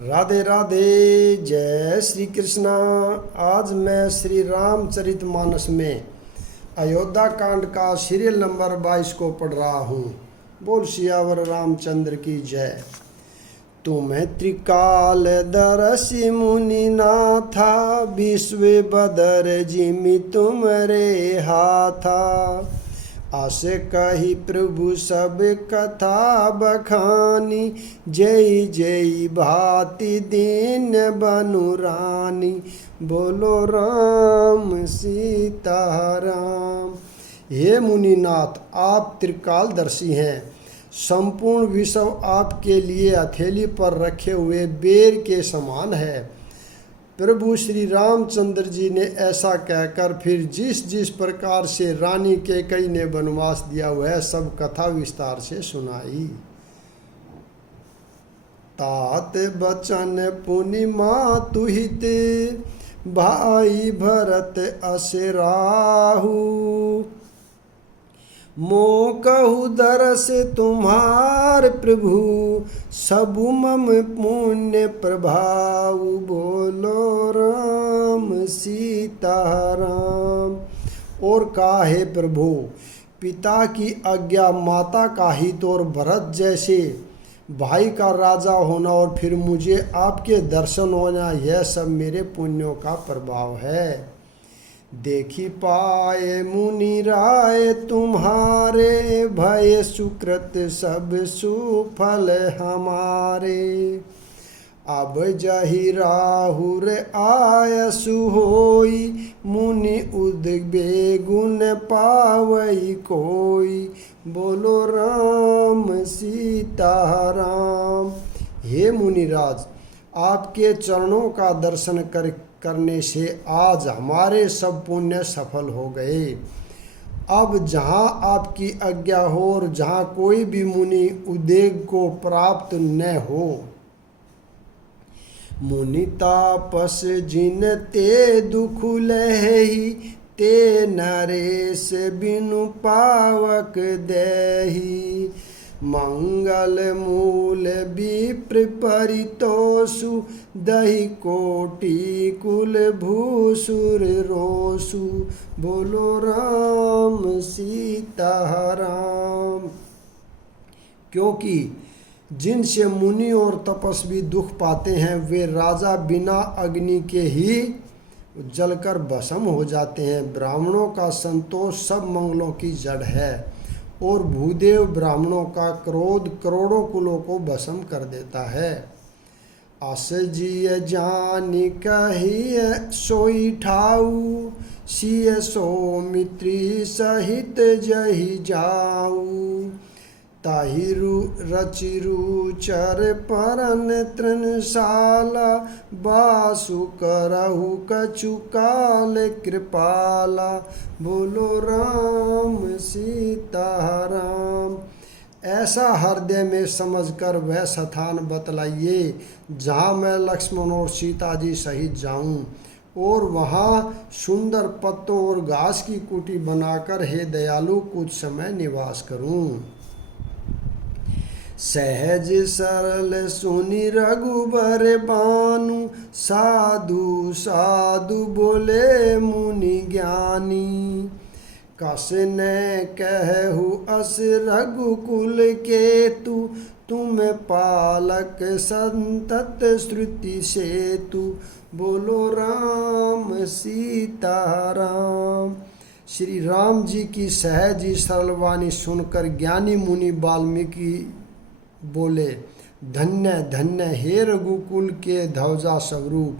राधे राधे। जय श्री कृष्णा। आज मैं श्री रामचरितमानस में अयोध्या कांड का सीरियल नंबर 22 को पढ़ रहा हूँ। बोल सियावर रामचंद्र की जय। तुम्हें त्रिकाल दरसि मुनि नाथा, विश्व बदर जिमि तुमरे हाथा। आस कही प्रभु सब कथा बखानी, जय जय भाति दीन बनु रानी। बोलो राम सीता राम। हे मुनिनाथ, आप त्रिकालदर्शी हैं। संपूर्ण विश्व आपके लिए हथेली पर रखे हुए बेर के समान है। प्रभु श्री रामचंद्र जी ने ऐसा कहकर फिर जिस जिस प्रकार से रानी कैकेयी ने वनवास दिया वह सब कथा विस्तार से सुनाई। तात बचन पुनि मातु हित, भाई भरत अस राहु। मो कहु दरस तुम्हार प्रभु, सबु मम पुण्य प्रभाव। बोलो राम सीता राम। और कहा, हे प्रभु, पिता की आज्ञा, माता का हित और भरत जैसे भाई का राजा होना और फिर मुझे आपके दर्शन होना, यह सब मेरे पुण्यों का प्रभाव है। देखी पाए मुनि राय तुम्हारे, भय सुकृत सब सुफल हमारे। अब जहि राहुर आयसु होई, मुनि उद्वेगुन पावई कोई। बोलो राम सीता राम। हे मुनिराज, आपके चरणों का दर्शन करने से आज हमारे सब पुण्य सफल हो गए। अब जहाँ आपकी आज्ञा हो और जहाँ कोई भी मुनि उद्वेग को प्राप्त न हो। मुनि तापस जिन ते दुख लही, ते नरेश बिनु पावक देही। मंगल मूल विप्र परितोषु, दहि कोटि कुल भूसुर रोसु। बोलो राम सीता राम। क्योंकि जिनसे मुनि और तपस्वी दुख पाते हैं वे राजा बिना अग्नि के ही जलकर भस्म हो जाते हैं। ब्राह्मणों का संतोष सब मंगलों की जड़ है और भूदेव ब्राह्मणों का क्रोध करोड़ों कुलों को भस्म कर देता है। अस जिय जानि कहिय सोई ठाऊ, सिय सौमित्री सहित जहि जाऊ। ताहि रचिरुचर परन तृणशाला, बासु करहु कछु काल कृपाला। बोलो राम सीता राम। ऐसा हृदय में समझकर वह स्थान बतलाइए जहाँ मैं लक्ष्मण और सीता जी सहित जाऊं, और वहाँ सुंदर पत्तों और घास की कुटी बनाकर हे दयालु कुछ समय निवास करूं। सहज सरल सुनि रघुबर बानु, साधु साधु बोले मुनि ज्ञानी। कस ने कहु अस रघुकुल केतु, तुम पालक संतत श्रुति सेतु। बोलो राम सीता राम। श्री राम जी की सहज सरल वाणी सुनकर ज्ञानी मुनि वाल्मीकि बोले, धन्य धन्य हे रघुकुल के ध्वजा स्वरूप,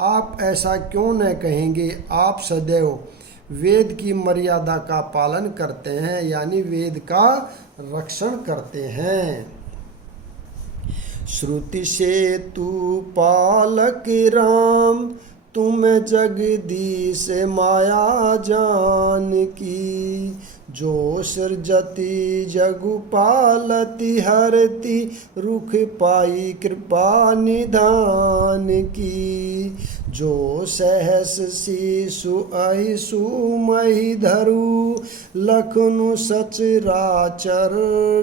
आप ऐसा क्यों न कहेंगे। आप सदैव वेद की मर्यादा का पालन करते हैं, यानी वेद का रक्षण करते हैं। श्रुति से तू पालक राम, तुम जगदीश माया जान की। जो सृजति जगु पालति हरति, रुख पाई कृपा निधान की। जो सहस शिशु अहिसु मही धरु, लखनु सचराचर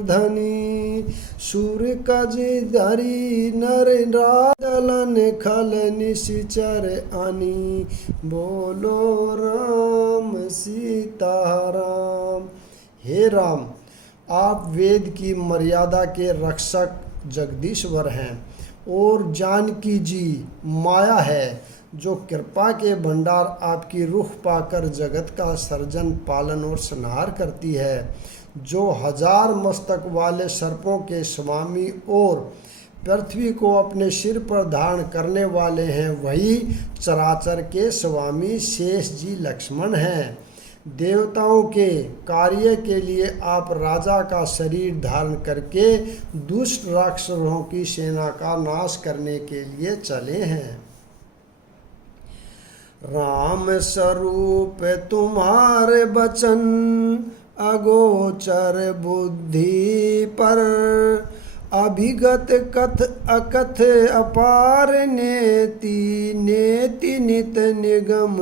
धनी। सूर कज धरी नर राजलन खल निशिचर अनि। बोलो राम सीताराम। हे राम, आप वेद की मर्यादा के रक्षक जगदीश्वर हैं और जानकी जी माया है, जो कृपा के भंडार आपकी रुख पाकर जगत का सर्जन पालन और संहार करती है। जो 1000 मस्तक वाले सर्पों के स्वामी और पृथ्वी को अपने सिर पर धारण करने वाले हैं, वही चराचर के स्वामी शेष जी लक्ष्मण हैं। देवताओं के कार्य के लिए आप राजा का शरीर धारण करके दुष्ट राक्षसों की सेना का नाश करने के लिए चले हैं। राम स्वरूप तुम्हारे वचन अगोचर बुद्धि पर। अभिगत कथ अकथ अपार नेति। नेति नित निगम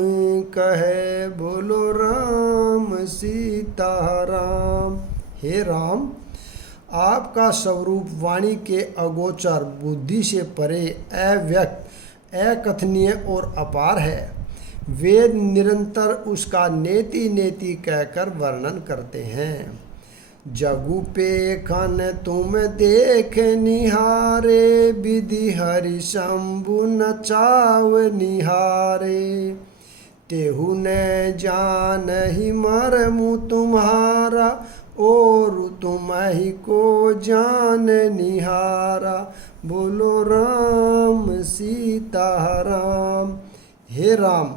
कहे। बोलो राम सीताराम। हे राम, आपका स्वरूप वाणी के अगोचर, बुद्धि से परे, अव्यक्त, अकथनीय और अपार है। वेद निरंतर उसका नेति नेति कहकर वर्णन करते हैं। जगु पे खन तुम देख निहारे। विधि हरि शंभु नचाव निहारे। तेहु न जान ही मरमु तुम्हारा। और तुम ही को जान निहारा। बोलो राम सीताराम। हे राम,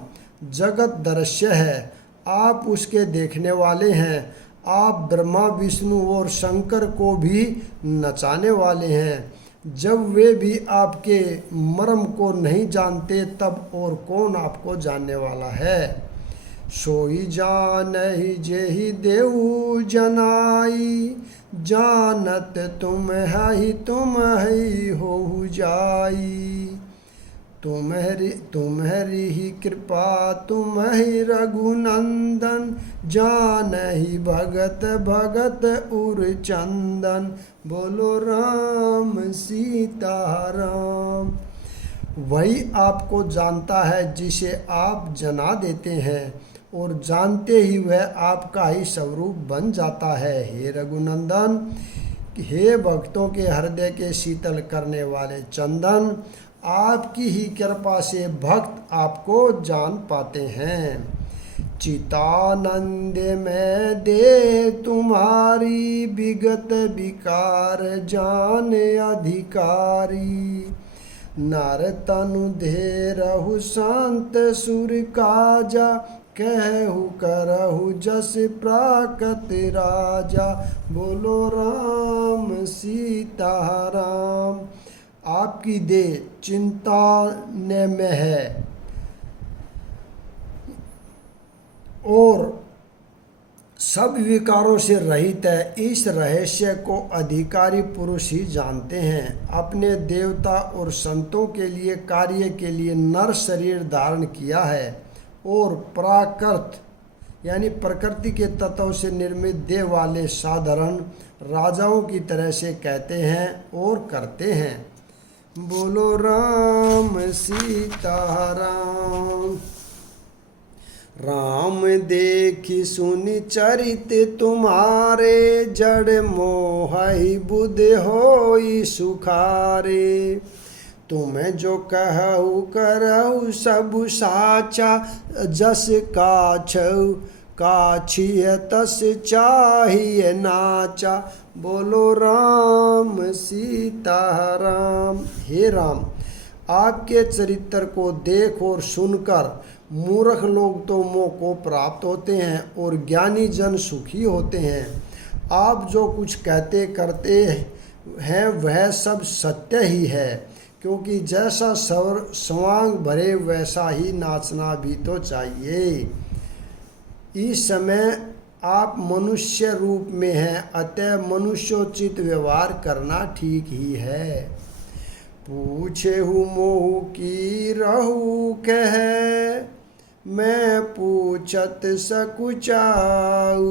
जगत दृश्य है, आप उसके देखने वाले हैं। आप ब्रह्मा विष्णु और शंकर को भी नचाने वाले हैं। जब वे भी आपके मर्म को नहीं जानते, तब और कौन आपको जानने वाला है। सोई जानहि जेहि देहु जनाई। जानत तुम ही होहु जाई। तुम्हारी ही कृपा तुम्हि रघुनंदन। जानहि भगत भगत उर चंदन। बोलो राम सीताराम। वही आपको जानता है जिसे आप जना देते हैं, और जानते ही वह आपका ही स्वरूप बन जाता है। हे रघुनंदन, हे भक्तों के हृदय के शीतल करने वाले चंदन, आपकी ही कृपा से भक्त आपको जान पाते हैं। चितानंद में दे तुम्हारी। विगत विकार जान अधिकारी। नर तनु धे रहु संत सुर काजा। कहु करहु जस प्राकत राजा। बोलो राम सीताराम। आपकी देह चिंता में है और सब विकारों से रहित है। इस रहस्य को अधिकारी पुरुष ही जानते हैं। अपने देवता और संतों के लिए कार्य के लिए नर शरीर धारण किया है और प्राकृत यानी प्रकृति के तत्व से निर्मित देह वाले साधारण राजाओं की तरह से कहते हैं और करते हैं। बोलो राम सीताराम। राम देखी सुनि चरित तुम्हारे। जड़ मोहि बुध होई सुखारे। तुम्हें जो कहु करहु सब साचा। जस काछौ काछिय तस चाहिए नाचा। बोलो राम सीताराम। हे राम, आपके चरित्र को देख और सुनकर मूर्ख लोग तो मोह को प्राप्त होते हैं और ज्ञानी जन सुखी होते हैं। आप जो कुछ कहते करते हैं वह सब सत्य ही है, क्योंकि जैसा स्वर स्वांग भरे वैसा ही नाचना भी तो चाहिए। इस समय आप मनुष्य रूप में हैं, अतः मनुष्योचित व्यवहार करना ठीक ही है। पूछे हूँ मोहु की रहु कह। मैं पूछत सकुचाऊ।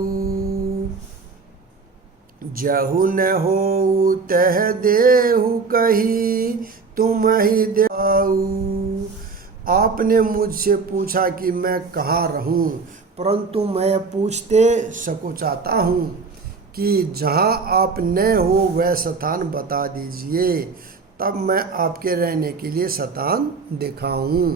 जहु न हो तह देहु कही तुम ही देऊ। आपने मुझसे पूछा कि मैं कहाँ रहूं, परंतु मैं पूछते सकुचाता हूँ कि जहाँ आप न हो वह स्थान बता दीजिए, तब मैं आपके रहने के लिए स्थान दिखाऊं।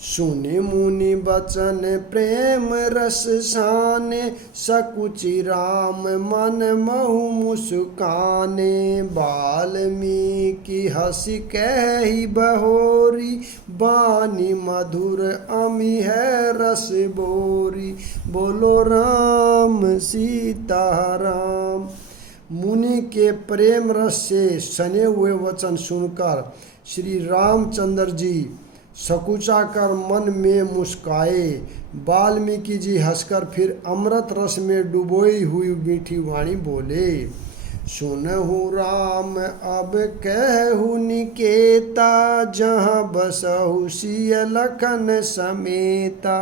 सुनि मुनि बचन प्रेम रस साने, सकुचि राम मन महु मुस्काने। वाल्मीकि हँसी कहि बहोरी, बानी मधुर अमी है रस बोरी। बोलो राम सीता राम। मुनि के प्रेम रस से सने हुए वचन सुनकर श्री रामचंद्र जी सकुचा कर मन में मुस्काए। वाल्मीकि जी हंसकर फिर अमृत रस में डुबोई हुई मीठी वाणी बोले। सुनहु राम अब कहु निकेता, जहाँ बसहु सिय लखन समेता।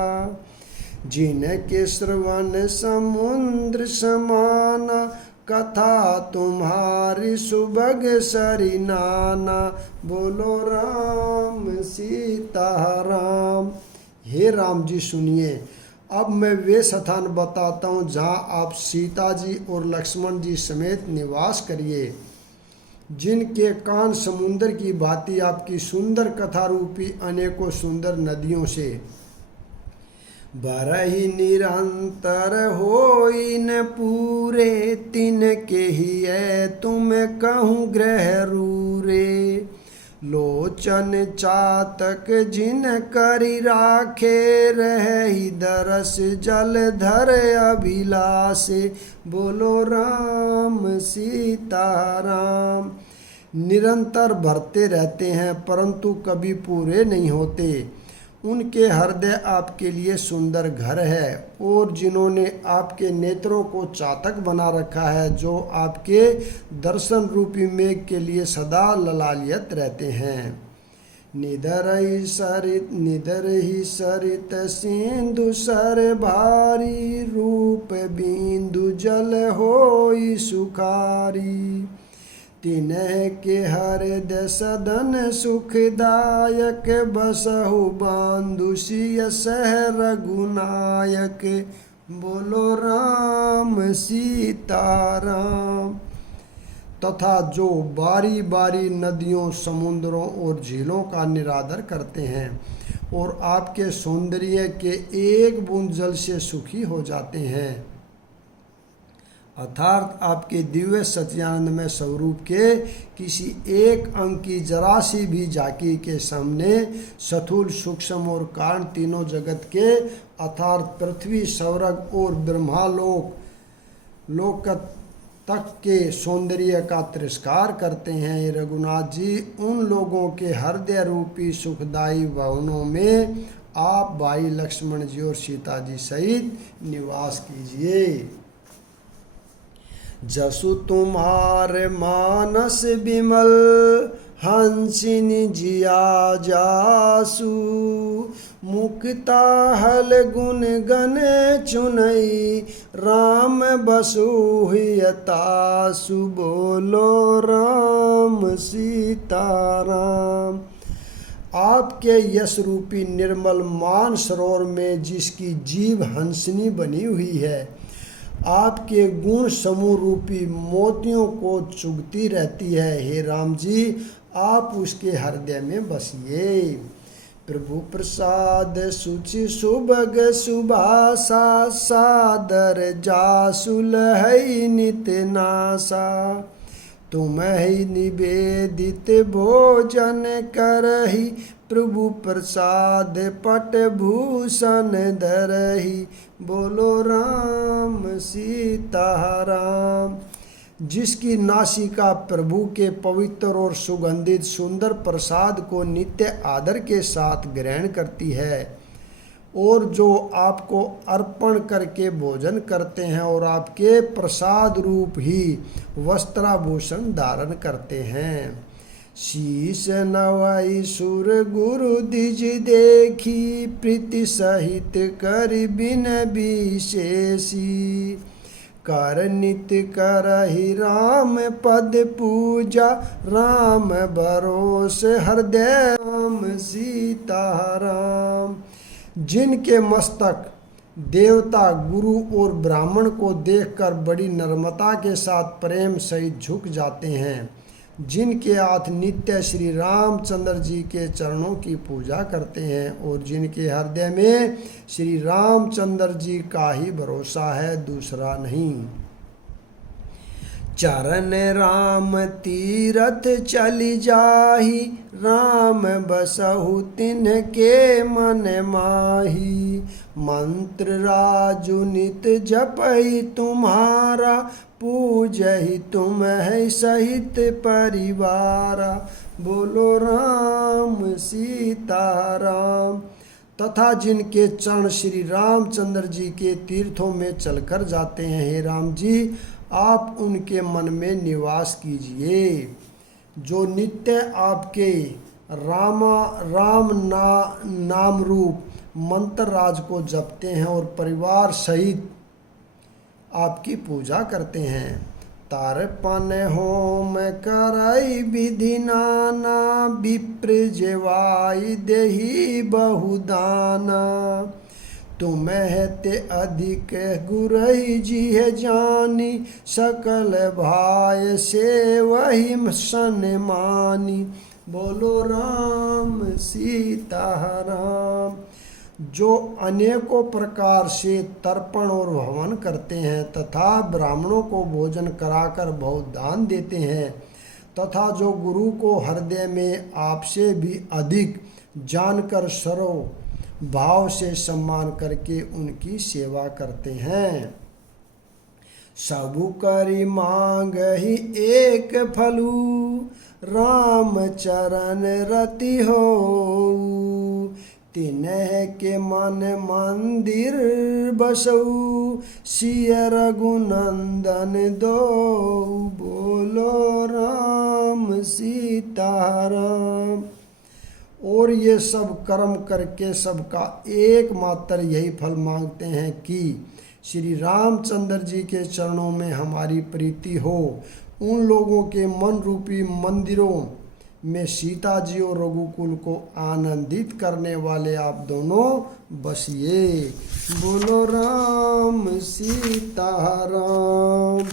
जिनके श्रवण समुद्र समाना, कथा तुम्हारी सुबग सरी नाना। बोलो राम सीता राम। हे राम जी सुनिए, अब मैं वे स्थान बताता हूँ जहाँ आप सीता जी और लक्ष्मण जी समेत निवास करिए। जिनके कान समुद्र की भांति आपकी सुंदर कथा रूपी अनेकों सुंदर नदियों से बरहि निरंतर होई न पूरे। तिनके ही है तुम कहूँ ग्रह रूरे। लोचन चातक जिन करि राखे, रही दरस जल धर अभिलाषे। बोलो राम सीता राम। निरंतर भरते रहते हैं परंतु कभी पूरे नहीं होते। उनके हृदय आपके लिए सुंदर घर है, और जिन्होंने आपके नेत्रों को चातक बना रखा है, जो आपके दर्शन रूपी मेघ के लिए सदा ललालियत रहते हैं। निधर ही सरित सिंधु सर भारी, रूप बिंदु जल होई सुखारी। तिन्ह के हृदय सदन सुखदायक, बसहु बांधु सिय सह रघुनायक। बोलो राम सीता राम। तथा जो बारी बारी नदियों, समुद्रों और झीलों का निरादर करते हैं और आपके सौंदर्य के एक बूंद जल से सुखी हो जाते हैं, अर्थात आपके दिव्य सच्चिदानंदमय स्वरूप के किसी एक अंग की जरा सी भी झांकी के सामने स्थूल, सूक्ष्म और कारण तीनों जगत के अर्थात पृथ्वी, स्वर्ग और लोक तक के सौंदर्य का तिरस्कार करते हैं। हे रघुनाथ जी, उन लोगों के हृदय रूपी सुखदायी भवनों में आप भाई लक्ष्मण जी और सीता जी सहित निवास कीजिए। जसु तुम्हारे मानस बिमल, हंसिनी जिया जासु। मुक्ता हल गुण गण चुनई, राम बसु हियतासु। बोलो राम सीता राम। आपके यश रूपी निर्मल मान सरोवर में जिसकी जीव हंसनी बनी हुई है, आपके गुण समूह रूपी मोतियों को चुगती रहती है। हे राम जी, आप उसके हृदय में बसिए। प्रभु प्रसाद सुचि सुभग सुभाषा, सादर जासुल है नित नासा। तुम ही निवेदित भोजन करही, प्रभु प्रसाद पट भूषण धरही। बोलो राम सीता राम। जिसकी नासिका प्रभु के पवित्र और सुगंधित सुंदर प्रसाद को नित्य आदर के साथ ग्रहण करती है, और जो आपको अर्पण करके भोजन करते हैं और आपके प्रसाद रूप ही वस्त्राभूषण धारण करते हैं। शीश नवाई सुर गुरु दिज देखी, प्रीति सहित कर बिन विशेषी। कर नित करहि राम पद पूजा, राम भरोस हृदय राम सीताराम। जिनके मस्तक देवता, गुरु और ब्राह्मण को देखकर बड़ी नम्रता के साथ प्रेम सहित झुक जाते हैं, जिनके हाथ नित्य श्री रामचंद्र जी के चरणों की पूजा करते हैं और जिनके हृदय में श्री रामचंद्र जी का ही भरोसा है, दूसरा नहीं। चरण राम तीरथ चली जाहि, राम बसहु तिन्हके मन माही। मंत्र राजु नित जपहि तुम्हारा, पूजहि तुम है सहित परिवारा। बोलो राम सीताराम। तथा जिनके चरण श्री रामचंद्र जी के तीर्थों में चलकर जाते हैं, हे राम जी आप उनके मन में निवास कीजिए। जो नित्य आपके नाम रूप मंत्र राज को जपते हैं और परिवार सहित आपकी पूजा करते हैं। तारपन होम करई विधि नाना, विप्र जेवाई देहि बहुदाना। तुम्हें ते अधिक गुरहि जिह जानी, सकल भाय से वही सन्मानी। बोलो राम सीताराम। जो अनेकों प्रकार से तर्पण और हवन करते हैं तथा ब्राह्मणों को भोजन कराकर बहुत दान देते हैं, तथा जो गुरु को हृदय में आपसे भी अधिक जानकर सर्व भाव से सम्मान करके उनकी सेवा करते हैं। सबु करि मांगहि एक फलू, राम चरण रति होऊ। तिन्ह के मन मंदिर बसऊ, सिय रघुनंदन दो। बोलो राम सीताराम। और ये सब कर्म करके सबका एकमात्र यही फल मांगते हैं कि श्री रामचंद्र जी के चरणों में हमारी प्रीति हो। उन लोगों के मन रूपी मंदिरों में सीता जी और रघुकुल को आनंदित करने वाले आप दोनों बसिए। बोलो राम सीताराम।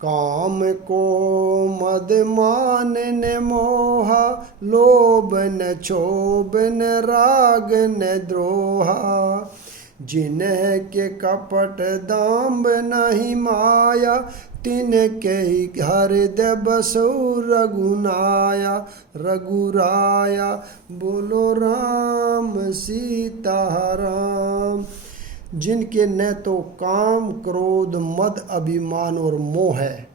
काम को मद मान न मोहा, लोभ न क्षोभ न राग न द्रोहा। जिन्ह के कपट दाम्भ नहीं माया, तिनके हृदय बसो रघुनाया रघुराया। बोलो राम सीताराम। जिनके न तो काम क्रोध मद अभिमान और मोह है,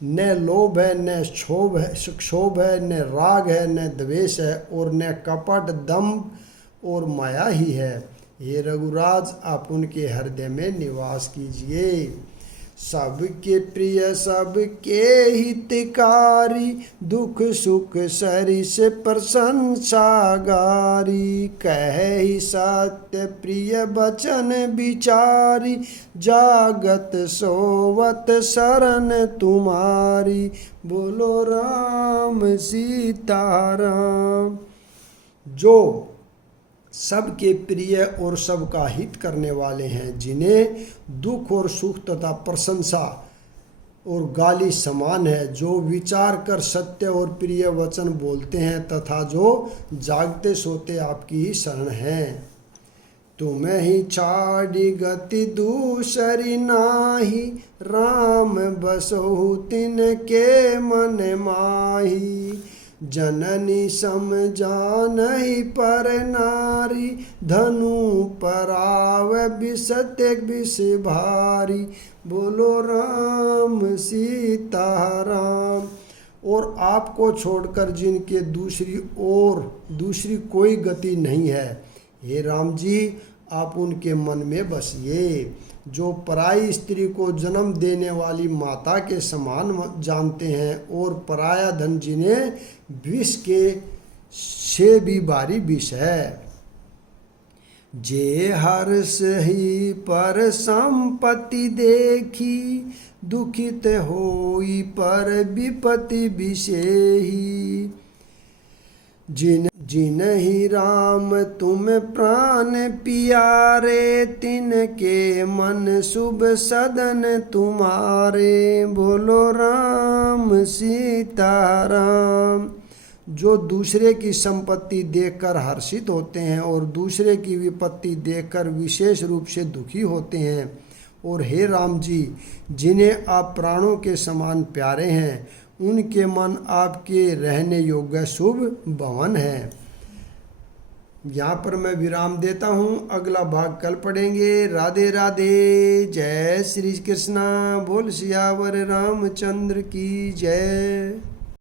न लोभ है, न क्षोभ है, न राग है, न द्वेष है और न कपट दम्भ और माया ही है। ये रघुराज आप उनके हृदय में निवास कीजिए। सबके प्रिय सबके हितकारी, दुख सुख सरिस प्रशंसागारी। कहे सत्य प्रिय बचन विचारी, जागत सोवत शरण तुम्हारी। बोलो राम सीताराम। जो सबके प्रिय और सबका हित करने वाले हैं, जिन्हें दुख और सुख तथा प्रशंसा और गाली समान है, जो विचार कर सत्य और प्रिय वचन बोलते हैं तथा जो जागते सोते आपकी ही शरण हैं। तुम्हें ही छाड़ी गति दूसरी नाही, राम बसहु तिनके मन माही। जननी समझानहि पर नारी, धनु पराव बिसते विष भारी। बोलो राम सीताराम। और आपको छोड़कर जिनके दूसरी कोई गति नहीं है, हे राम जी आप उनके मन में बसिए। जो पराई स्त्री को जन्म देने वाली माता के समान जानते हैं और पराया धन जिन्हें विष के से भी भारी विष है। जे हर्ष ही पर संपत्ति देखी, दुखित होई पर विपत्ति विषेही। जिनहि राम तुम प्राण पियारे, तिनके मन शुभ सदन तुम्हारे। बोलो राम सीताराम। जो दूसरे की संपत्ति देखकर हर्षित होते हैं और दूसरे की विपत्ति देखकर विशेष रूप से दुखी होते हैं, और हे राम जी, जिन्हें आप प्राणों के समान प्यारे हैं, उनके मन आपके रहने योग्य शुभ भवन है। यहाँ पर मैं विराम देता हूँ, अगला भाग कल पढ़ेंगे। राधे राधे, जय श्री कृष्णा। बोल सियावर रामचंद्र की जय।